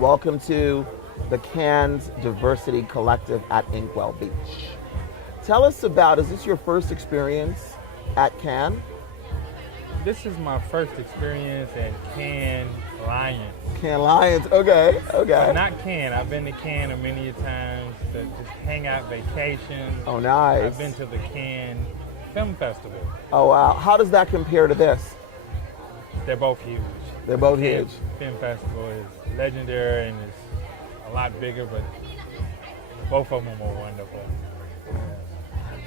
Welcome to the Cannes Diversity Collective at Inkwell Beach. Tell us about, is this your first experience at Cannes? This is my first experience at Cannes Lions. Cannes Lions, okay. Not Cannes. I've been to Cannes many a times to just hang out, vacations. Oh, nice. I've been to the Cannes Film Festival. Oh, wow. How does that compare to this? They're both huge. They're both The huge. Film Festival is legendary and it's a lot bigger, but both of them are wonderful.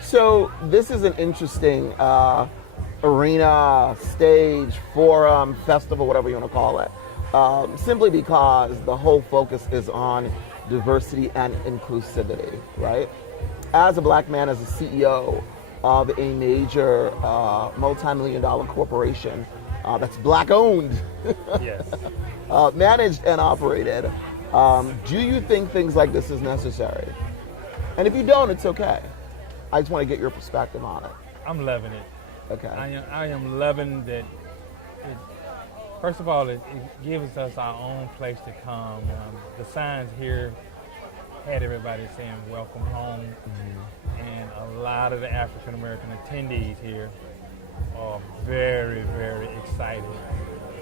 So this is an interesting arena, stage, forum, festival, whatever you want to call it, simply because the whole focus is on diversity and inclusivity, right? As a black man, as a CEO of a major multi-million-dollar corporation that's black-owned, Yes. managed and operated, do you think things like this is necessary? And if you don't, it's okay. I just want to get your perspective on it. I'm loving it. Okay. I am loving that. First of all, it gives us our own place to come. The signs here had everybody saying "Welcome home," and a lot of the African American attendees here are very, very excited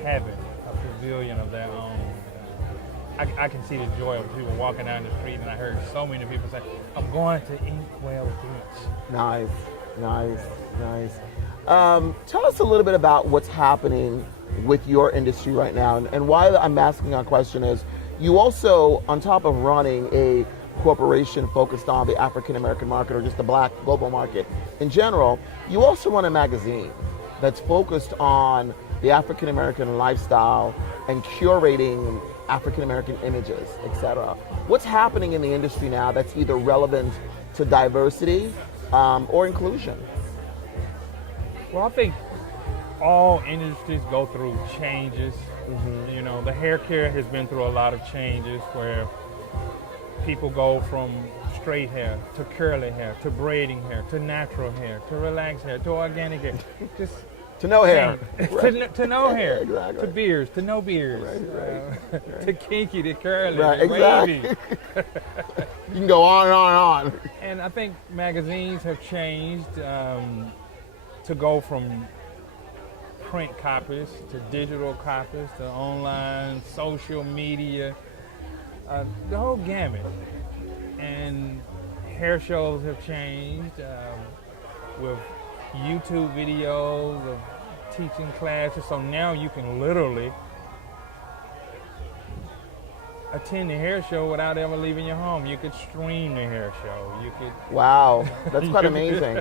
having a pavilion of their own. I can see the joy of people walking down the street, and I heard so many people say, "I'm going to Inkwell Beach." Nice. Tell us a little bit about what's happening with your industry right now. And why I'm asking that question is, you also, on top of running a corporation focused on the African American market or just the black global market in general, you also run a magazine that's focused on the African American lifestyle and curating African American images, etc. What's happening in the industry now that's either relevant to diversity or inclusion? Well, I think all industries go through changes. You know, the hair care has been through a lot of changes where people go from straight hair to curly hair to braiding hair to natural hair to relaxed hair to organic hair. Just To no hair. to no hair, Exactly. to beards, to no beards, to kinky, to curly, Right, to exactly. wavy. You can go on and on and on. And I think magazines have changed to go from print copies to digital copies to online, social media, the whole gamut. And hair shows have changed with YouTube videos of teaching classes. So now you can literally attend the hair show without ever leaving your home. You could stream the hair show. You could. Wow, that's quite amazing.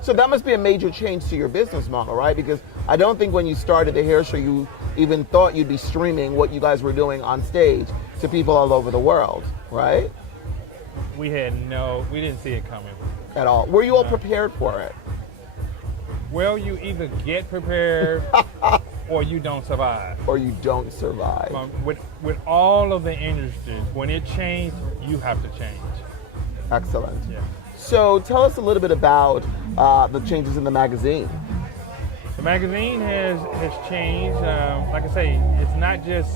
So that must be a major change to your business model, right? Because I don't think when you started the hair show, you even thought you'd be streaming what you guys were doing on stage to people all over the world, right? We didn't see it coming. At all. Were you all prepared for it? Well, you either get prepared or you don't survive. Or you don't survive? With all of the industries, when it changed, you have to change. Excellent. Yeah. So tell us a little bit about the changes in the magazine. The magazine has changed. Like I say, it's not just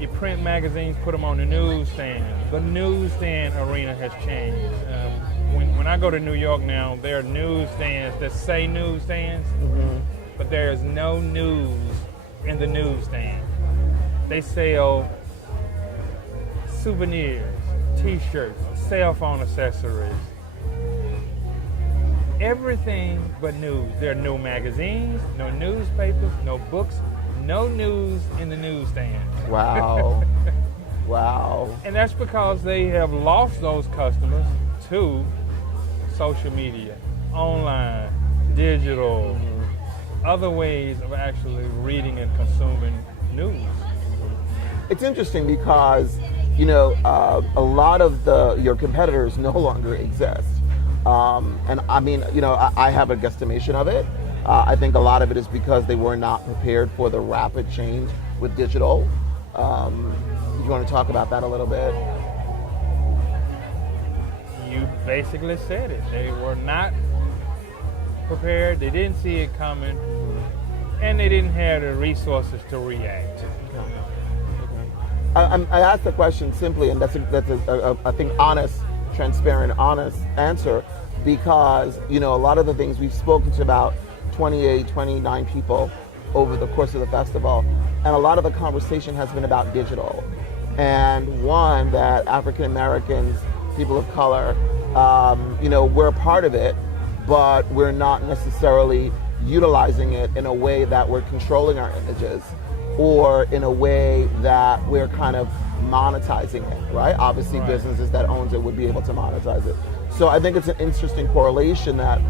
you print magazines, put them on the newsstand. The newsstand arena has changed. When I go to New York now, there are newsstands that say newsstands, but there is no news in the newsstand. They sell souvenirs, t-shirts, cell phone accessories, everything but news. There are no magazines, no newspapers, no books, no news in the newsstand. Wow. Wow. And that's because they have lost those customers to social media, online, digital, other ways of actually reading and consuming news. It's interesting because, a lot of your competitors no longer exist. And I mean, I have a guesstimation of it. I think a lot of it is because they were not prepared for the rapid change with digital. You want to talk about that a little bit? You basically said it. They were not prepared, they didn't see it coming, and they didn't have the resources to react. I asked the question simply, and that's I think honest, transparent, honest answer, because a lot of the things we've spoken to about 28, 29 people over the course of the festival, and a lot of the conversation has been about digital, and one that African Americans, people of color, we're a part of it, but we're not necessarily utilizing it in a way that we're controlling our images, or in a way that we're kind of monetizing it, right? Obviously, Right. businesses that owns it would be able to monetize it. So I think it's an interesting correlation that,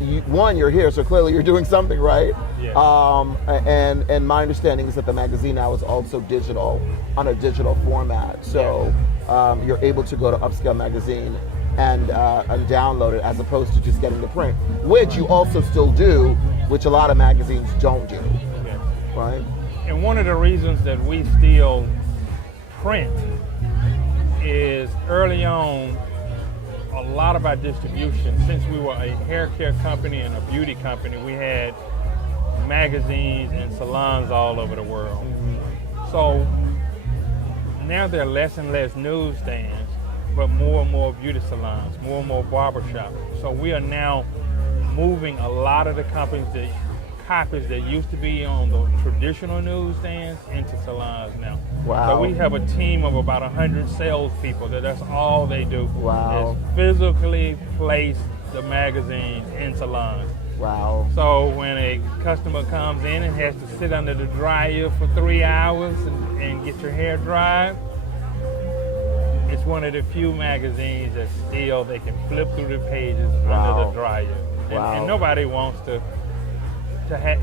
you're here, so clearly you're doing something right. Yeah. And my understanding is that the magazine now is also digital, on a digital format. So you're able to go to Upscale Magazine and download it, as opposed to just getting the print, which you also still do, which a lot of magazines don't do, Yes. right? And one of the reasons that we still print is early on, a lot of our distribution, since we were a hair care company and a beauty company, we had magazines and salons all over the world. Mm-hmm. So now there are less and less newsstands, but more and more beauty salons, more and more barbershops. So we are now moving a lot of the copies that used to be on the traditional newsstands into salons now. Wow. So we have a team of about 100 salespeople that's all they do. Wow. Is physically place the magazines in salons. Wow. So when a customer comes in and has to sit under the dryer for 3 hours and get your hair dried, it's one of the few magazines that still they can flip through the pages under the dryer. And nobody wants to have,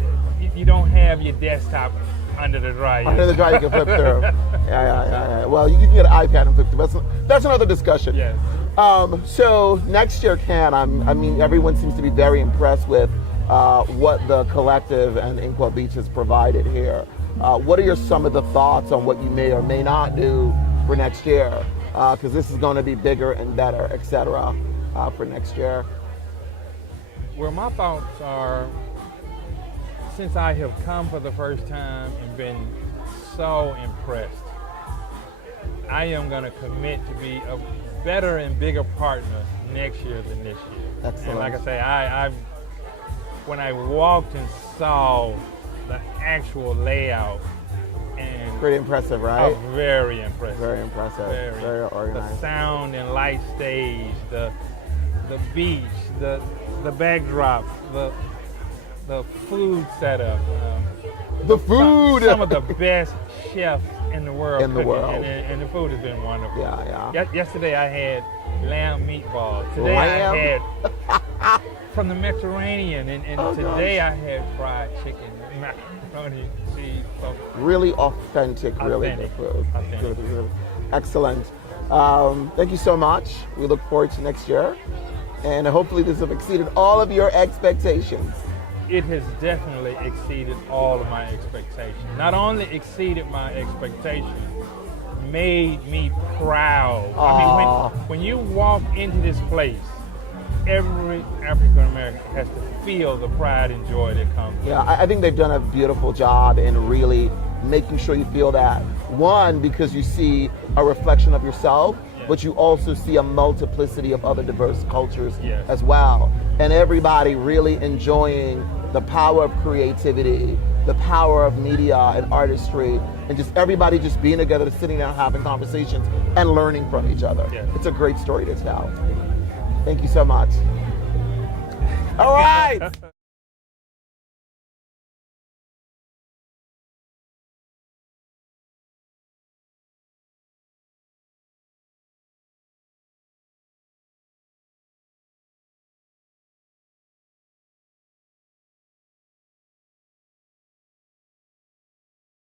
you don't have your desktop under the dryer. Under the dryer you can flip through. Yeah. Well, you can get an iPad and flip through. That's another discussion. Yes. So next year, everyone seems to be very impressed with what the collective and Inkwell Beach has provided here. What are some of the thoughts on what you may or may not do for next year? Because this is going to be bigger and better, etc. For next year. Well, my thoughts are, since I have come for the first time and been so impressed, I am going to commit to be a better and bigger partner next year than this year. Excellent. And like I say, when I walked and saw the actual layout, and Pretty impressive, right? oh, very impressive. Very impressive. Very organized. The sound and light stage, the beach, the backdrop, the food setup. The food! Some of the best chefs in the world. In the cooking, world. And the food has been wonderful. Yeah. Yesterday I had lamb meatballs. Today Lamb? I had from the Mediterranean. And today gosh. I had fried chicken, macaroni, cheese. So Really authentic, really good food. Authentic. Good. Excellent. Thank you so much. We look forward to next year. And hopefully this has exceeded all of your expectations. It has definitely exceeded all of my expectations. Not only exceeded my expectations, made me proud. I mean, when you walk into this place, every African American has to feel the pride and joy that comes. Yeah, I think they've done a beautiful job in really making sure you feel that. One, because you see a reflection of yourself, but you also see a multiplicity of other diverse cultures as well. And everybody really enjoying the power of creativity, the power of media and artistry, and just everybody just being together, sitting down, having conversations, and learning from each other. Yeah. It's a great story to tell. Thank you so much. All right.